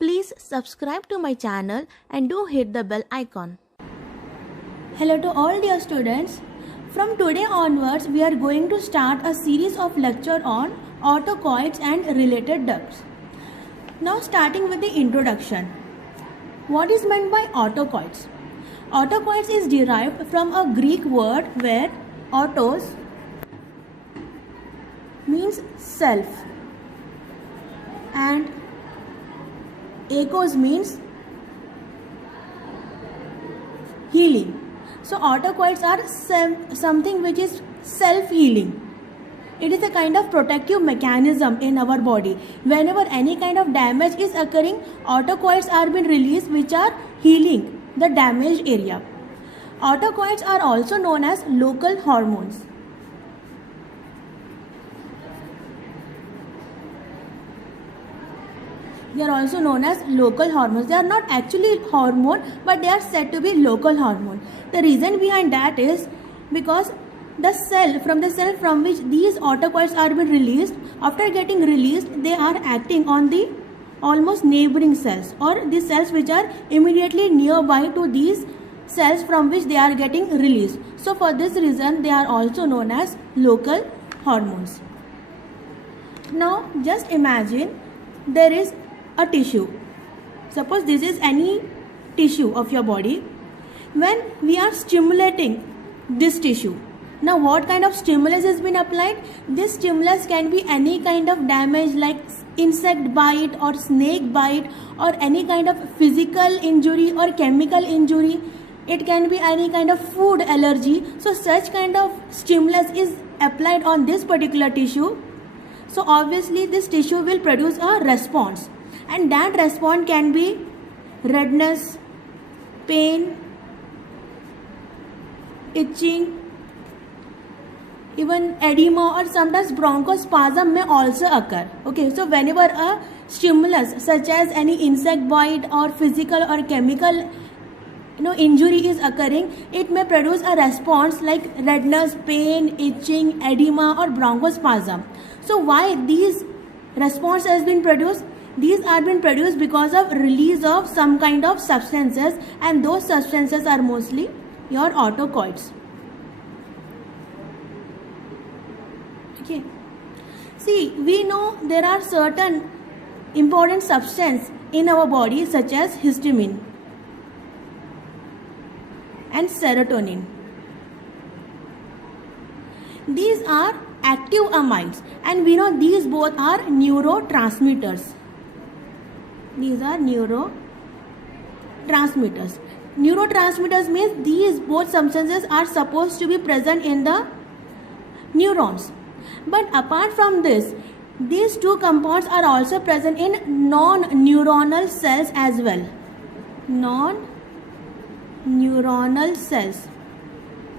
Please subscribe to my channel and do hit the bell icon. Hello to all dear students. From today onwards, we are going to start a series of lecture on autocoids and related ducts. Now starting with the introduction. What is meant by autocoids? Autocoids is derived from a Greek word where autos means self and eikos means healing. So autocoids are something which is self-healing. It is a kind of protective mechanism in our body. Whenever any kind of damage is occurring, autocoids are being released which are healing the damaged area. Autocoids are also known as local hormones. They are also known as local hormones. They are not actually hormone, but they are said to be local hormone. The reason behind that is because the cell from which these autocoids are being released, after getting released, they are acting on the almost neighboring cells or the cells which are immediately nearby to these cells from which they are getting released. So for this reason, they are also known as local hormones. Now just imagine there is a tissue. Suppose this is any tissue of your body. When we are stimulating this tissue, now what kind of stimulus has been applied? This stimulus can be any kind of damage like insect bite or snake bite or any kind of physical injury or chemical injury. It can be any kind of food allergy. So such kind of stimulus is applied on this particular tissue. So obviously this tissue will produce a response, and that response can be redness, pain, itching, even edema, or sometimes bronchospasm may also occur. Okay, so whenever a stimulus such as any insect bite or physical or chemical injury is occurring, it may produce a response like redness, pain, itching, edema or bronchospasm. So why these response has been produced? These are been produced because of release of some kind of substances, and those substances are mostly your autocoids. Okay. See, we know there are certain important substances in our body such as histamine and serotonin. These are active amides, and we know these both are neurotransmitters. These are neurotransmitters. Neurotransmitters means these both substances are supposed to be present in the neurons. But apart from this, these two compounds are also present in non-neuronal cells as well. Non-neuronal cells.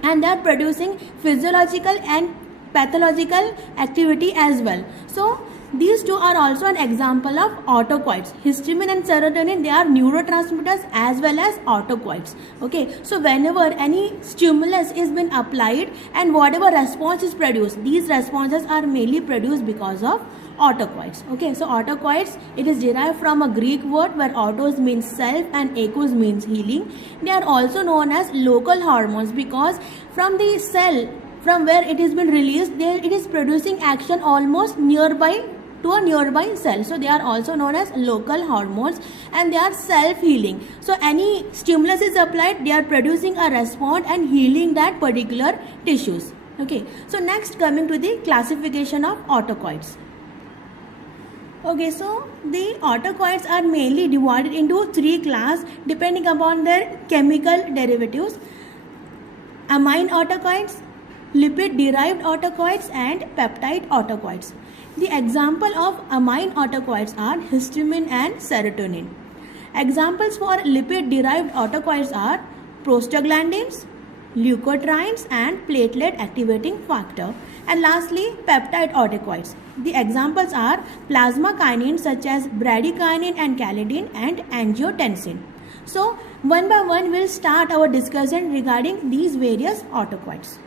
And they are producing physiological and pathological activity as well. So these two are also an example of autocoids. Histamine and serotonin, they are neurotransmitters as well as autocoids. Okay, so whenever any stimulus is been applied and whatever response is produced, these responses are mainly produced because of autocoids. Okay, so autocoids, it is derived from a Greek word where autos means self and eikos means healing. They are also known as local hormones because from the cell from where it has been released, it is producing action almost nearby to a nearby cell. So they are also known as local hormones, and they are self-healing. So any stimulus is applied, they are producing a response and healing that particular tissues. Okay, so next coming to the classification of autocoids. Okay, so the autocoids are mainly divided into three classes depending upon their chemical derivatives: amine autocoids, lipid derived autocoids and peptide autocoids. The example of amine autocoids are histamine and serotonin. Examples for lipid derived autocoids are prostaglandins, leukotrienes and platelet activating factor. And lastly, peptide autocoids. The examples are plasma kinins such as bradykinin and calidin and angiotensin. So one by one we'll start our discussion regarding these various autocoids.